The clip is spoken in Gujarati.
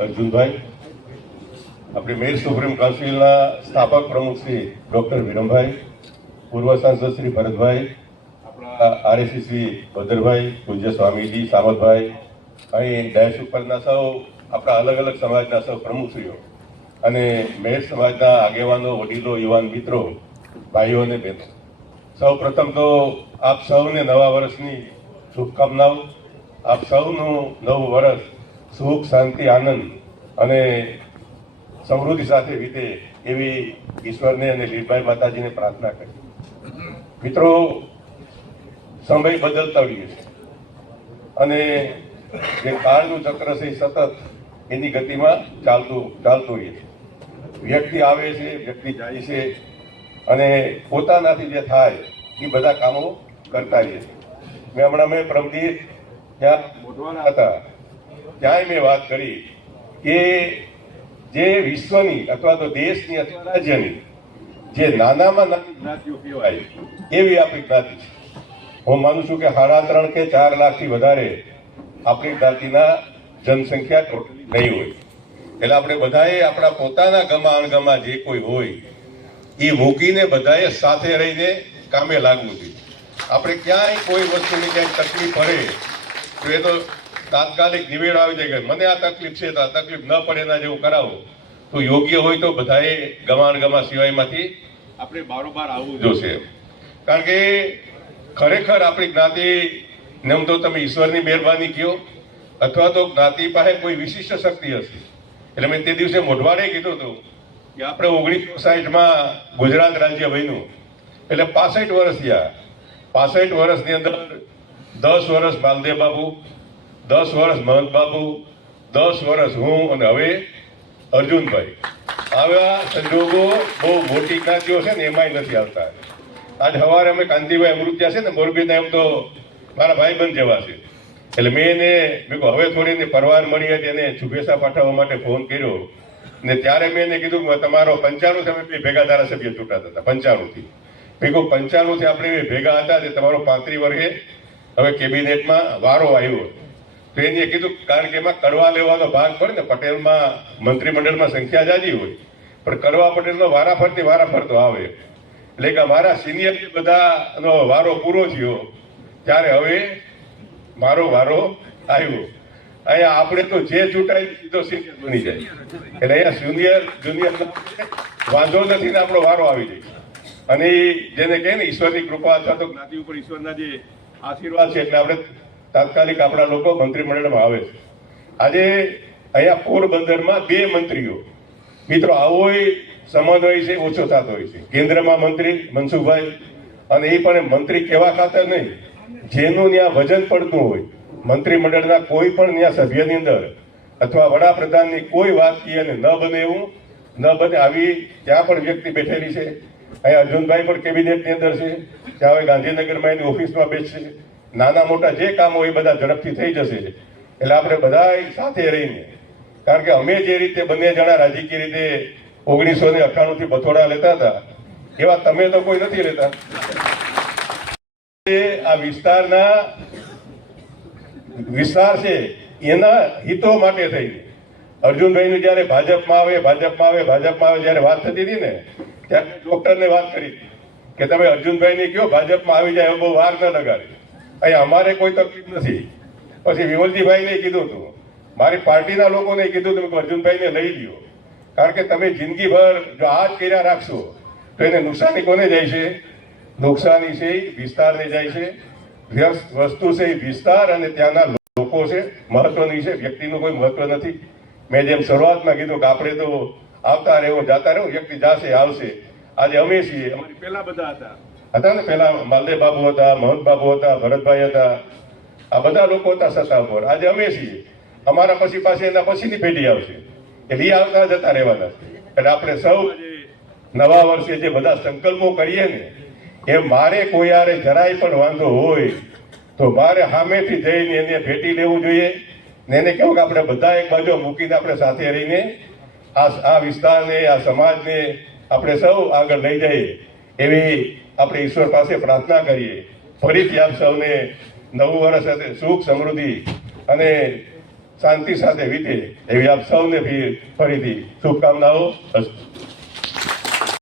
અર્જુનભાઈ, આપણી મેર સુપ્રીમ કાઉન્સિલના સ્થાપક પ્રમુખ શ્રી ડોક્ટર વિરમભાઈ, પૂર્વ સાંસદ શ્રી ભરતભાઈ, આપણા આરએસી શ્રી ભદ્રભાઈ, પૂજ્ય સ્વામીજી સામતભાઈ અહીં ડેશ ઉપરના સૌ, આપણા અલગ અલગ સમાજના સૌ પ્રમુખશ્રીઓ અને મેર સમાજના આગેવાનો, વડીલો, યુવાન મિત્રો, ભાઈઓ અને બહેનો. સૌ પ્રથમ તો આપ સૌને નવા વર્ષની શુભકામનાઓ. આપ સૌનું નવું વર્ષ સુખ, શાંતિ, આનંદ અને સમૃદ્ધિ સાથે વીતે એવી ઈશ્વરને અને લીલભાઈ માતાજીને પ્રાર્થના કરી. મિત્રો, સમય બદલતા હોઈએ છે અને જે કાળનું ચક્ર છે એ સતત એની ગતિમાં ચાલતું ચાલતું હોઈએ છે. વ્યક્તિ આવે છે, વ્યક્તિ જાય છે અને પોતાનાથી જે થાય એ બધા કામો કરતા રહીએ છીએ મેં હમણાં મેં પ્રમદીપ ત્યાં મોઢવાના હતા. ત્યાંય મેં વાત કરી કે જે વિશ્વની અથવા તો દેશની અથવા રાજ્યની જે નાનામાં નાની જ્ઞાતિઓ કહેવાય, એવી આપણી જ્ઞાતિ છે. હું માનું છું કે સાડા ત્રણ કે ચાર લાખથી વધારે આપણી જ્ઞાતિના જનસંખ્યા ટોટલી નહીં હોય. એટલે આપણે બધાએ આપણા પોતાના ગમા અણગમા જે કોઈ હોય એ મૂકીને બધાએ સાથે રહીને કામે લાગવું જોઈએ. આપણે ક્યાંય કોઈ વસ્તુની ક્યાંય તકલીફ પડે, તો એ તો તાત્કાલિક નિવેડ આવી જાય કે મને આ તકલીફ છે તો આ તકલીફ ન પડે એના જેવું કરાવો. તો યોગ્ય હોય તો બધાએ ગમા સિવાયમાંથી આપણે બારોબાર આવવું જોશે કારણ કે ખરેખર આપણી જ્ઞાતિ ને એમ તો તમે ઈશ્વરની મહેરબાની કયો અથવા તો જ્ઞાતિ પાસે કોઈ વિશિષ્ટ શક્તિ હશે. એટલે મેં તે દિવસે મોઢવાડે કીધું હતું કે આપણે ઓગણીસો સાહીઠમાં ગુજરાત રાજ્ય બન્યું. એટલે પાસઠ વર્ષ થયા. પાસઠ વર્ષની અંદર દસ વર્ષ બાલદેવ બાબુ દસ વર્ષ મહંત બાબુ દસ વર્ષ હું અને હવે અર્જુનભાઈ. આવા સંજોગો બહુ મોટી જ્ઞાતિઓ છે ને એમાંય નથી આવતા. આજે સવારે અમે કાંતિભાઈ અમૃત્યા છે ને, મોરબીના એમ તો મારા ભાઈબંધ જેવા છે. એટલે મેં એને મેં હવે થોડી પરવાર મળી હતી એને શુભેચ્છા પાઠવવા માટે ફોન કર્યો. ને ત્યારે મેં એને કીધું કે તમારો પંચાણું તમે ભેગા ધારાસભ્ય ચૂંટાતા હતા પંચાણુંથી મેં કહું પંચાણુંથી આપણે ભેગા હતા તે તમારો પાંત્રી વર્ષે હવે કેબિનેટમાં વારો આવ્યો. એને કીધું, કારણ કે એમાં કડવા લેવાનો ભાગ પડે ને, પટેલમાં મંત્રીમંડળમાં સંખ્યા જાજી હોય, પણ કડવા પટેલનો વારા ફરતી વારા ફરતો આવે. એટલે કે મારા સિનિયર બધાનો વારો પૂરો થયો, ત્યારે હવે મારો વારો આવ્યો. અહીંયા આપણે તો જે ચૂંટાય તો સિનિયર બની જાય. એટલે અહીંયા જુનિયર જુનિયર વાંધો નથી ને આપણો વારો આવી જાય. અને જેને કહે ને, ઈશ્વરની કૃપા અથવા તો જ્ઞાતિ ઉપર ઈશ્વરના જે આશીર્વાદ છે, એટલે આપણે તાત્કાલિક આપણા લોકો મંત્રીમંડળમાં આવે છે. આજે અહીંયા પોરબંદરમાં બે મંત્રીઓ. મિત્રો આવોય સંબંધ હોય છે, ઓછો થતો હોય છે. કેન્દ્રમાં મંત્રી મનસુખભાઈ અને એ પણ મંત્રી કેવા ખાતર નહીં, જેનું ત્યાં વજન પડતું હોય. મંત્રીમંડળના કોઈ પણ ત્યાં સભ્યની અંદર અથવા વડાપ્રધાનની કોઈ વાત કહીએ અને ન બને એવું, ન બને આવી ત્યાં પણ વ્યક્તિ બેઠેલી છે. અહીંયા અર્જુનભાઈ પણ કેબિનેટની અંદર છે. ત્યાં હવે ગાંધીનગરમાં એની ઓફિસમાં બેસશે. નાના મોટા જે કામ એ બધા ઝડપથી થઈ જશે એટલે આપણે બધા સાથે રહીને, કારણ કે અમે જે રીતે બંને જણા રાજકીય રીતે ઓગણીસો ને અઠ્ઠાણું થી બથોડા લેતા હતા, એવા તમે તો કોઈ નથી લેતા. આ વિસ્તારના વિસ્તાર છે, એના હિતો માટે થઈ. અર્જુનભાઈનું જ્યારે ભાજપમાં આવે ભાજપમાં આવે ભાજપમાં આવે, જ્યારે વાત થતી હતી ને, ત્યારે ડોક્ટરને વાત કરી કે તમે અર્જુનભાઈને કહો, ભાજપમાં આવી જાય બહુ વાર ન લગાડે. અહીંયા અમારે કોઈ તકલીફ નથી. પછી વિમલજીભાઈને કીધું હતું, મારી પાર્ટીના લોકોને કીધું તમે અર્જુનભાઈને લઈ લ્યો. કારણ કે તમે જિંદગીભર જો આ જ કર્યા રાખશો, તો એને નુકસાની કોને જાય છે? નુકસાની છે વિસ્તારને જાય છે. વસ્તુ છે એ વિસ્તાર અને ત્યાંના લોકો છે, મહત્વની છે, વ્યક્તિનું કોઈ મહત્વ નથી. મેં જેમ શરૂઆતમાં કીધું કે આપણે તો આવતા રહેવું જાતા રહેવું વ્યક્તિ જાશે, આવશે. આજે અમે છીએ, અમારી પહેલા બધા હતા. હતા ને પહેલાં માલદેવ બાબુ હતા, મહંત બાબુ હતા, ભરતભાઈ હતા. આ બધા લોકો હતા સત્તા ઉપર. આજે અમે છીએ. અમારા પછી પાસે એના પછીની પેઢી આવશે. એટલે એ આવતા જતા રહેવાના એટલે આપણે સૌ નવા વર્ષે જે બધા સંકલ્પો કરીએ ને, એ મારે કોઈ આરે જરાય પણ વાંધો હોય, તો મારે સામેથી જઈને એને ભેટી લેવું જોઈએ ને એને કેવું કે આપણે બધા એક બાજુ મૂકીને આપણે સાથે રહીને આ આ વિસ્તારને, આ સમાજને આપણે સૌ આગળ લઈ જઈએ એવી આપણે ઈશ્વર પાસે પ્રાર્થના કરીએ. ફરીથી આપ સૌને નવું વર્ષ સાથે સુખ, સમૃદ્ધિ અને શાંતિ સાથે વીતે. એવી આપ સૌને ફરીથી શુભકામનાઓ. અસ્તુ